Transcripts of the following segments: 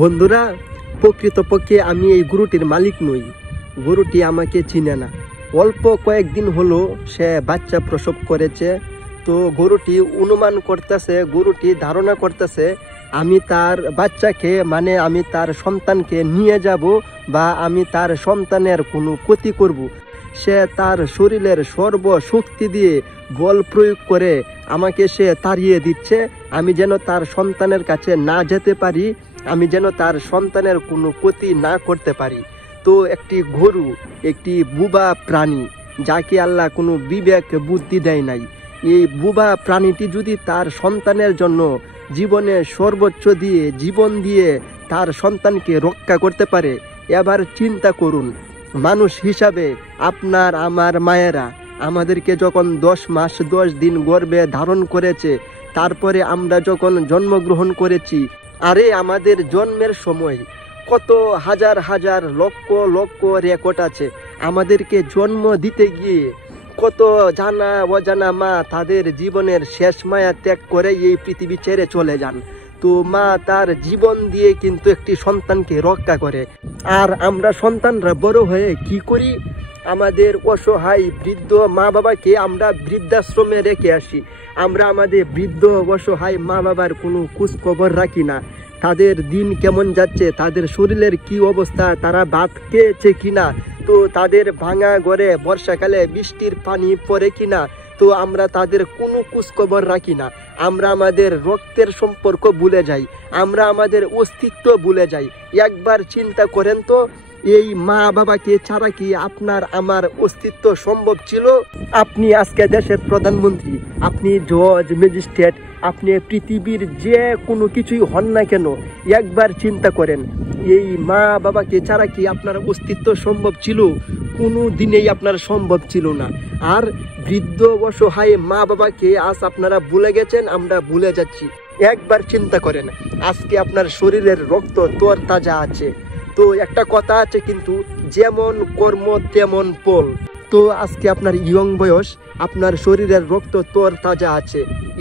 বন্ধুরা, প্রকৃতপক্ষে আমি এই গরুটির মালিক নই। গরুটি আমাকে চিনে না। অল্প কয়েকদিন হলো সে বাচ্চা প্রসব করেছে। তো গরুটি অনুমান করতেছে, গরুটি ধারণা করতেছে আমি তার বাচ্চাকে মানে আমি তার সন্তানকে নিয়ে যাব বা আমি তার সন্তানের কোনো ক্ষতি করব। সে তার শরীরের সর্বশক্তি দিয়ে বল প্রয়োগ করে আমাকে সে তাড়িয়ে দিচ্ছে। আমি যেন তার সন্তানের কাছে না যেতে পারি, আমি যেন তার সন্তানের কোনো ক্ষতি না করতে পারি। তো একটি গরু একটি বুবা প্রাণী, যাকে আল্লাহ কোনো বিবেক বুদ্ধি দেয় নাই। এই বুবা প্রাণীটি যদি তার সন্তানের জন্য জীবনে সর্বোচ্চ দিয়ে জীবন দিয়ে তার সন্তানকে রক্ষা করতে পারে, এবার চিন্তা করুন মানুষ হিসাবে আপনার আমার মায়েরা আমাদেরকে যখন 10 মাস 10 দিন গর্ভে ধারণ করেছে, তারপরে আমরা যখন জন্মগ্রহণ করেছি, আরে আমাদের জন্মের সময় কত হাজার হাজার লক্ষ লক্ষ রেকর্ড আছে। আমাদেরকে জন্ম দিতে গিয়ে কত জানা অজানা মা তাদের জীবনের শেষ মায়া ত্যাগ করে এই পৃথিবী ছেড়ে চলে যান। তো মা তার জীবন দিয়ে কিন্তু একটি সন্তানকে রক্ষা করে। আর আমরা সন্তানরা বড় হয়ে কি করি, আমাদের অসহায় বৃদ্ধ মা বাবাকে আমরা বৃদ্ধাশ্রমে রেখে আসি। আমরা আমাদের বৃদ্ধ অসহায় মা বাবার কোনো খোঁজ খবর রাখি না। তাদের দিন কেমন যাচ্ছে, তাদের শরীরের কি অবস্থা, তারা ভাত খেয়েছে কিনা, তো তাদের ভাঙা ঘরে বর্ষাকালে বৃষ্টির পানি পড়ে কিনা, তো আমরা তাদের কোনো খোঁজখবর রাখি না। আমরা আমাদের রক্তের সম্পর্ক ভুলে যাই, আমরা আমাদের অস্তিত্ব ভুলে যাই। একবার চিন্তা করেন তো, এই মা বাবাকে ছাড়া কি আপনার আমার অস্তিত্ব সম্ভব ছিল? আপনি আজকে দেশের প্রধানমন্ত্রী, আপনি জজ, ম্যাজিস্ট্রেট, আপনি পৃথিবীর যে কোনো কিছুই হন না কেন, একবার চিন্তা করেন এই মা বাবাকে ছাড়া কি আপনার অস্তিত্ব সম্ভব ছিল? কোনো দিনেই আপনার সম্ভব ছিল না। আর বৃদ্ধ অসহায় মা বাবাকে আজ আপনারা ভুলে গেছেন, আমরা ভুলে যাচ্ছি। একবার চিন্তা করেন, আজকে আপনার শরীরের রক্ত তোর তাজা আছে। তো একটা কথা আছে কিন্তু, যেমন কর্ম তেমন ফল। তো আজকে আপনার ইয়ং বয়স, আপনার শরীরের রক্ত তোর তাজা আছে।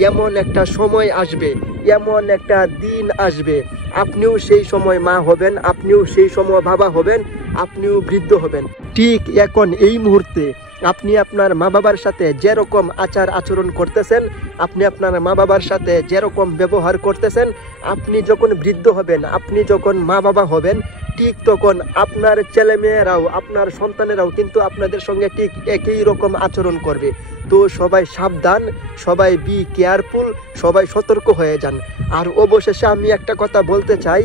এমন একটা সময় আসবে, এমন একটা দিন আসবে, আপনিও সেই সময় মা হবেন, আপনিও সেই সময় বাবা হবেন, আপনিও বৃদ্ধ হবেন। ঠিক এখন এই মুহূর্তে আপনি আপনার মা বাবার সাথে যেরকম আচার আচরণ করতেছেন, আপনি আপনার মা বাবার সাথে যেরকম ব্যবহার করতেছেন, আপনি যখন বৃদ্ধ হবেন, আপনি যখন মা বাবা হবেন, ঠিক তখন আপনার ছেলেমেয়েরাও, আপনার সন্তানেরাও কিন্তু আপনাদের সঙ্গে ঠিক একই রকম আচরণ করবে। তো সবাই সাবধান, সবাই বি কেয়ারফুল, সবাই সতর্ক হয়ে যান। আর অবশেষে আমি একটা কথা বলতে চাই,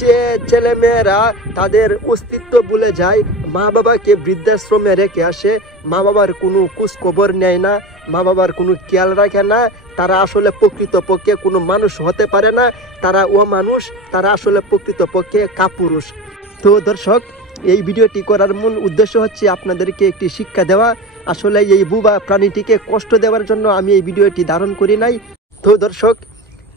যে ছেলেমেয়েরা তাদের অস্তিত্ব ভুলে যায়, মা বাবাকে বৃদ্ধাশ্রমে রেখে আসে, মা বাবার কোনো খোঁজ খবর নেয় না, মা বাবার কোনো খেয়াল রাখে না, তারা আসলে প্রকৃতপক্ষে কোনো মানুষ হতে পারে না, তারা অমানুষ, তারা আসলে প্রকৃতপক্ষে কাপুরুষ। তো দর্শক, এই ভিডিওটি করার মূল উদ্দেশ্য হচ্ছে আপনাদেরকে একটি শিক্ষা দেওয়া। আসলে এই বুবা প্রাণীটিকে কষ্ট দেওয়ার জন্য আমি এই ভিডিওটি ধারণ করি নাই। তো দর্শক,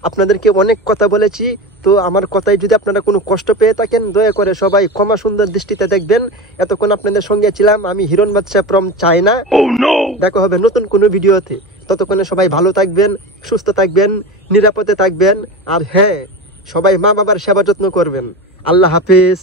আপনাদেরকে অনেক কথা বলেছি, তো আমার কথায় যদি আপনারা কোনো কষ্ট পেয়ে থাকেন, দয়া করে সবাই ক্ষমা সুন্দর দৃষ্টিতে দেখবেন। এতক্ষণ আপনাদের সঙ্গে ছিলাম আমি হিরণ বাদশা ফ্রম চায়না। দেখা হবে নতুন কোনো ভিডিওতে। ততক্ষণে সবাই ভালো থাকবেন, সুস্থ থাকবেন, নিরাপদে থাকবেন। আর হ্যাঁ, সবাই মা বাবার সেবা যত্ন করবেন। আল্লাহ হাফেজ।